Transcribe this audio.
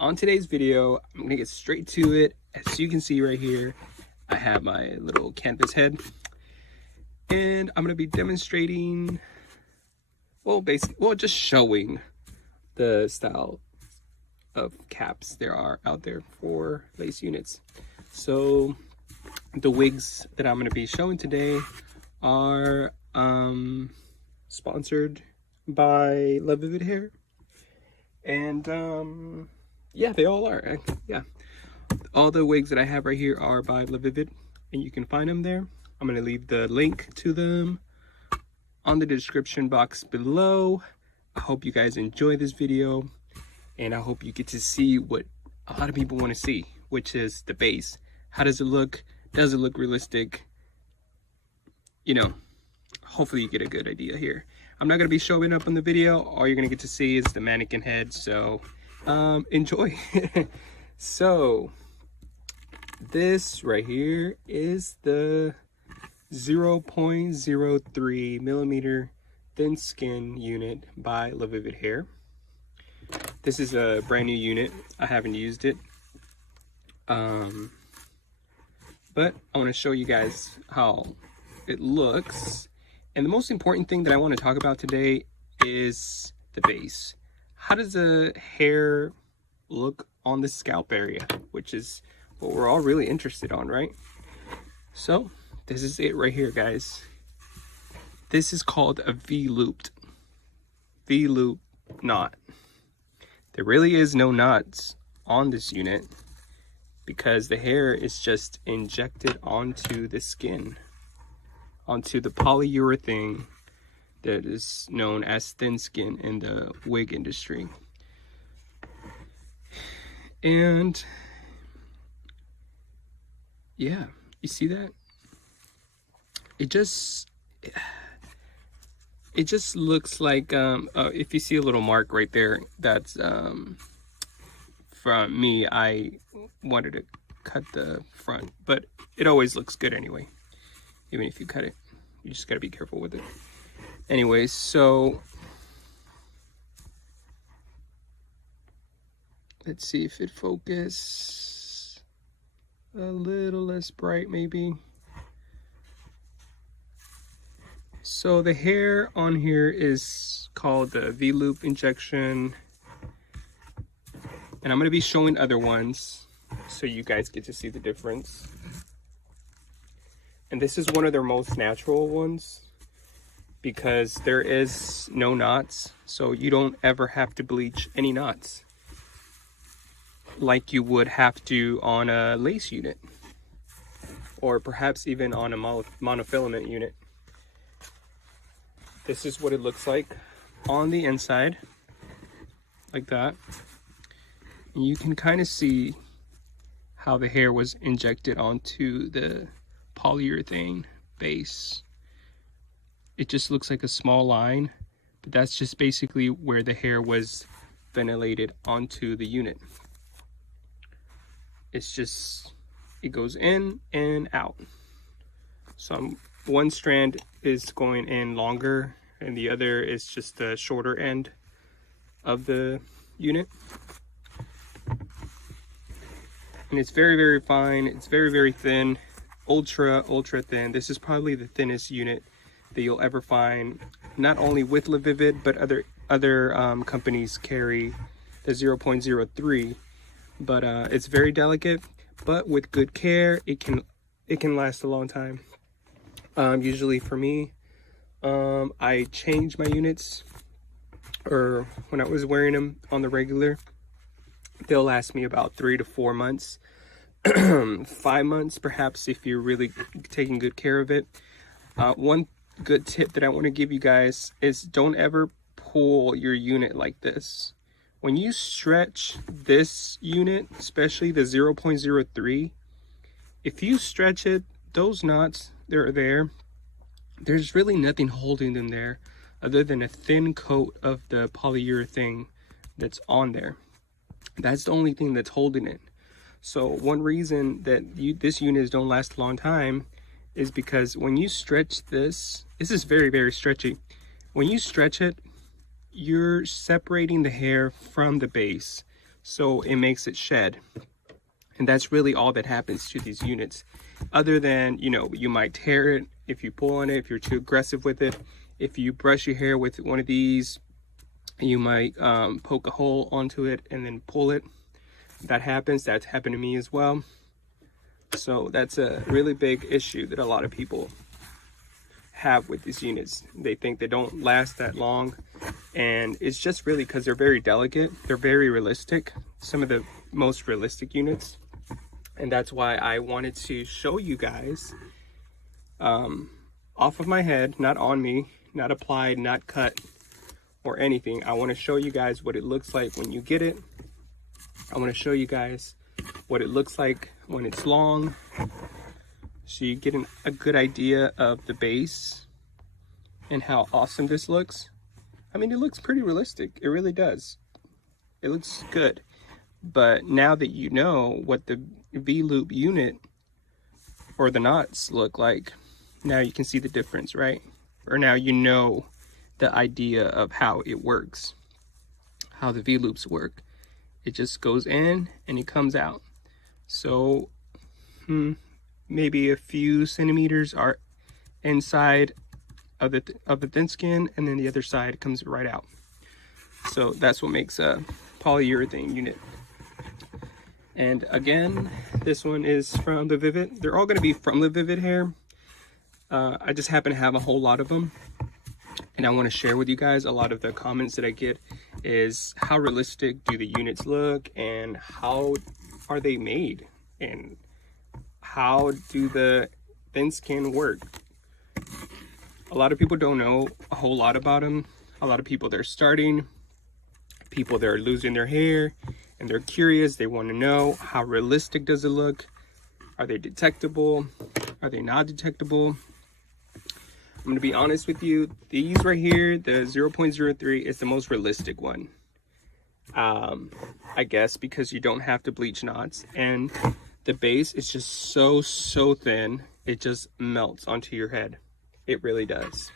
on today's video, I'm gonna get straight to it. As you can see right here, I have my little canvas head, and I'm gonna be demonstrating, well, just showing the style of caps there are out there for lace units. So the wigs that I'm gonna be showing today are sponsored by LaVivid Hair, and yeah, they all are. Yeah, all the wigs that I have right here are by LaVivid, and you can find them there. I'm gonna leave the link to them on the description box below. I hope you guys enjoy this video, and I hope you get to see what a lot of people want to see, which is the base. How does it look? Does it look realistic? You know, hopefully you get a good idea here. I'm not gonna be showing up on the video. All you're gonna get to see is the mannequin head, so enjoy. So this right here is the 0.03 millimeter thin skin unit by LaVivid Hair. This is a brand new unit. I haven't used it, but I want to show you guys how it looks. And the most important thing that I want to talk about today is the base. How does the hair look on the scalp area, which is what we're all really interested on, right? So this is it right here, guys. This is called a Vloop knot. There really is no knots on this unit because the hair is just injected onto the skin, onto the polyurethane that is known as thin skin in the wig industry. And yeah, you see that? It just looks like if you see a little mark right there, that's from me. I wanted to cut the front, but it always looks good anyway. Even if you cut it, you just gotta be careful with it. Anyways, so let's see if it focuses a little less bright, maybe. So the hair on here is called the Vloop injection, and I'm going to be showing other ones so you guys get to see the difference. And this is one of their most natural ones because there is no knots, so you don't ever have to bleach any knots like you would have to on a lace unit, or perhaps even on a monofilament unit. This is what it looks like on the inside, like that. And you can kind of see how the hair was injected onto the polyurethane base. It just looks like a small line, but that's just basically where the hair was ventilated onto the unit. It's just, it goes in and out. So one strand is going in longer and the other is just the shorter end of the unit. And it's very, very fine. It's very, very thin, ultra thin. This is probably the thinnest unit that you'll ever find, not only with LaVivid, but other companies carry the 0.03. But it's very delicate, but with good care, it can last a long time. Usually for me, I change my units, or when I was wearing them on the regular, they'll last me about 3 to 4 months, 5 months perhaps if you're really taking good care of it. One good tip that I want to give you guys is don't ever pull your unit like this. When you stretch this unit, especially the 0.03, if you stretch it, those knots, they're there. There's really nothing holding them there other than a thin coat of the polyurethane that's on there. That's the only thing that's holding it. So one reason that this unit don't last a long time is because when you stretch this is very, very stretchy. When you stretch it, you're separating the hair from the base. so it makes it shed. And that's really all that happens to these units, other than, you know, you might tear it if you pull on it, if you're too aggressive with it. If you brush your hair with one of these, you might poke a hole onto it and then pull it. That happens. That's happened to me as well. So that's a really big issue that a lot of people have with these units. They think they don't last that long, and it's just really because they're very delicate. They're very realistic, some of the most realistic units, and that's why I wanted to show you guys off of my head, not on me, not applied, not cut or anything. I want to show you guys what it looks like when you get it. I want to show you guys what it looks like when it's long, so you get a good idea of the base and how awesome this looks. I mean, it looks pretty realistic. It really does. It looks good. But now that you know what the V-loop unit or the knots look like, now you can see the difference, right? Or now you know the idea of how it works, how the V-loops work. It just goes in and it comes out. So maybe a few centimeters are inside of the thin skin, and then the other side comes right out. So that's what makes a polyurethane unit. And again, this one is from LaVivid. They're all going to be from LaVivid hair. I just happen to have a whole lot of them, and I want to share with you guys. A lot of the comments that I get is how realistic do the units look, and how are they made, and how do the thin skin work. A lot of people don't know a whole lot about them. A lot of people, they're starting, people that are losing their hair, and they're curious. They want to know, how realistic does it look? Are they detectable? Are they not detectable? I'm going to be honest with you. These right here, the 0.03 is the most realistic one. I guess because you don't have to bleach knots, and the base is just so thin, it just melts onto your head. It really does.